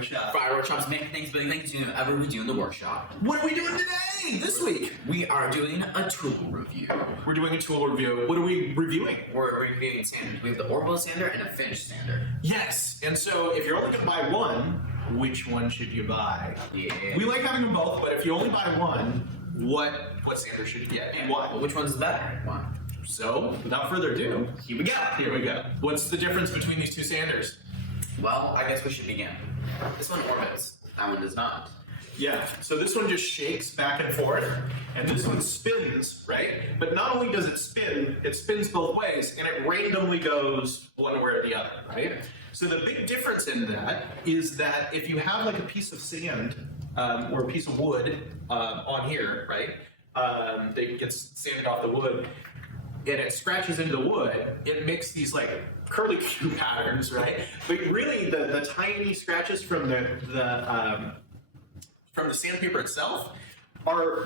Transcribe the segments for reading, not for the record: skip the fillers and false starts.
workshop. Friday workshops, make things, big things, whatever we do in the workshop. What are we doing today? This week? We are doing a tool review. We're doing a tool review. What are we reviewing? We're reviewing sanders. We have the orbital sander and a finish sander. Yes, and so if you're only going to buy one, which one should you buy? Yeah. We like having them both, but if you only buy one, what sander should you get? And why? Well, which one's the better one? So, without further ado, Here we go. here we go. What's the difference between these two sanders? Well, I guess we should begin. This one orbits. That one does not. Yeah, so this one just shakes back and forth, and this one spins, right? But not only does it spins both ways, and it randomly goes one way or the other, right? So the big difference in that is that if you have like a piece of sand or a piece of wood on here, right, that gets sanded off the wood, and it scratches into the wood, it makes these like curly-Q patterns, right? But really, the tiny scratches from the sandpaper itself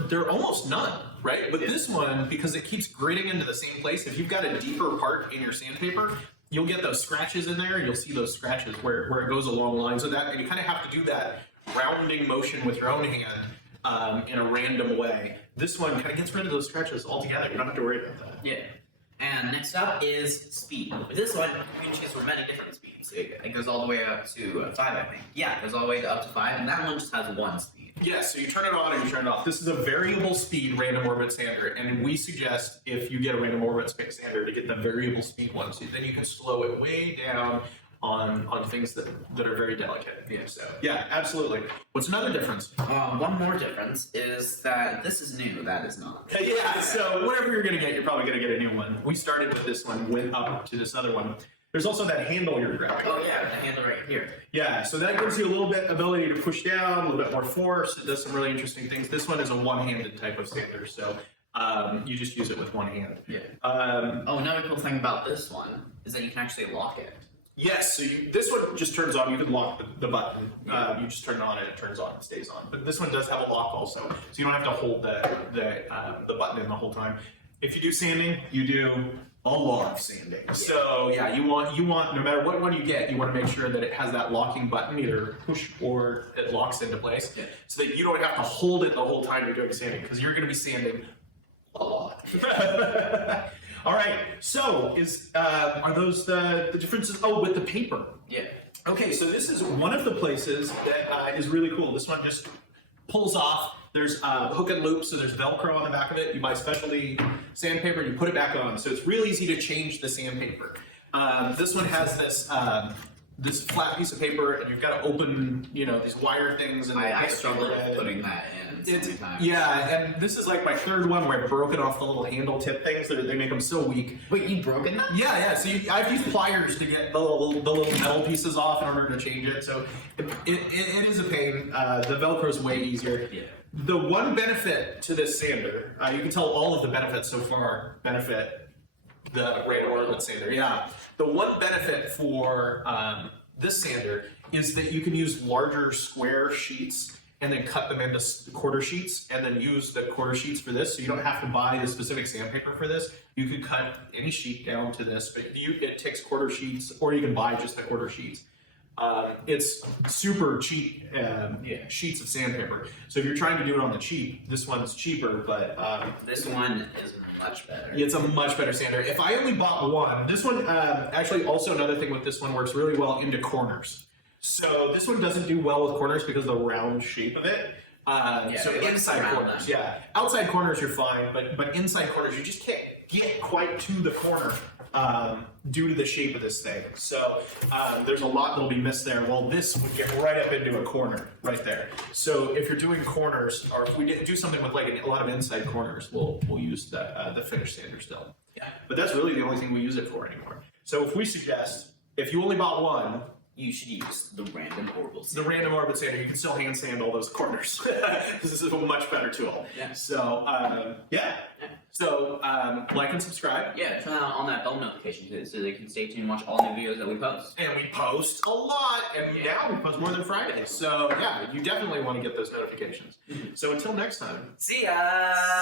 they're almost none, right? But this one, because it keeps gritting into the same place, if you've got a deeper part in your sandpaper, you'll get those scratches in there. You'll see those scratches where it goes along lines of that, and you kind of have to do that rounding motion with your own hand in a random way. This one kind of gets rid of those scratches altogether. You don't have to worry about that. Yeah. And next up is speed. With this one, you can choose from many different speeds. It goes all the way up to 5, I think. Yeah, it goes all the way up to 5, and that one just has one speed. Yeah, so you turn it on and you turn it off. This is a variable speed random orbit sander, and we suggest if you get a random orbit sander to get the variable speed one, so then you can slow it way down on things that are very delicate. Yeah. So yeah, absolutely. What's another difference? One more difference is that this is new, that is not. Yeah, so whatever you're gonna get, you're probably gonna get a new one. We started with this one, went up to this other one. There's also that handle you're grabbing. Oh yeah, the handle right here. Yeah, so that gives you a little bit ability to push down, a little bit more force. It does some really interesting things. This one is a one-handed type of sander, so you just use it with one hand. Yeah. Another cool thing about this one is that you can actually lock it. Yes, so this one just turns on. You can lock the button. You just turn it on and it turns on and stays on. But this one does have a lock also, so you don't have to hold the button in the whole time. If you do sanding, you do a lot of sanding. Yeah. So yeah, you want no matter what one you get, you want to make sure that it has that locking button, either push or it locks into place, so that you don't have to hold it the whole time you're doing sanding, because you're going to be sanding a lot. All right, so are those the differences? Oh, with the paper. Yeah. Okay, so this is one of the places that is really cool. This one just pulls off. There's hook and loop, so there's Velcro on the back of it. You buy specialty sandpaper and you put it back on. So it's real easy to change the sandpaper. This one has this flat piece of paper, and you've got to open, these wire things. And I struggled with putting that in sometimes. Yeah, and this is like my third one where I've broken off the little handle tip things. They make them so weak. Wait, you've broken them? Yeah. So I've used pliers to get the little metal pieces off in order to change it. So it is a pain. The Velcro is way easier. Yeah. The one benefit to this sander, you can tell all of the benefits so far benefit the random orbit sander. Yeah. The one benefit for this sander is that you can use larger square sheets and then cut them into quarter sheets and then use the quarter sheets for this. So you don't have to buy the specific sandpaper for this. You could cut any sheet down to this, but it takes quarter sheets, or you can buy just the quarter sheets. It's super cheap sheets of sandpaper. So if you're trying to do it on the cheap, this one's cheaper, but this one is much better. It's a much better sander. If I only bought one, this one, actually also another thing with this one, works really well into corners. So this one doesn't do well with corners because of the round shape of it. So inside corners, outside corners you're fine, but inside corners you just can't get quite to the corner due to the shape of this thing. So there's a lot that'll be missed there. Well, this would get right up into a corner right there. So if you're doing corners, or if we do something with like a lot of inside corners, we'll use the finish sander still. Yeah. But that's really the only thing we use it for anymore. So if we suggest, if you only bought one, you should use the random orbit sander. The random orbit sander, you can still hand sand all those corners. This is a much better tool. Yeah. So, So, like and subscribe. Yeah, turn on that bell notification too, so they can stay tuned and watch all new videos that we post. And we post a lot, and now we post more than Fridays. So, yeah, you definitely want to get those notifications. So until next time. See ya!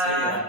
See ya.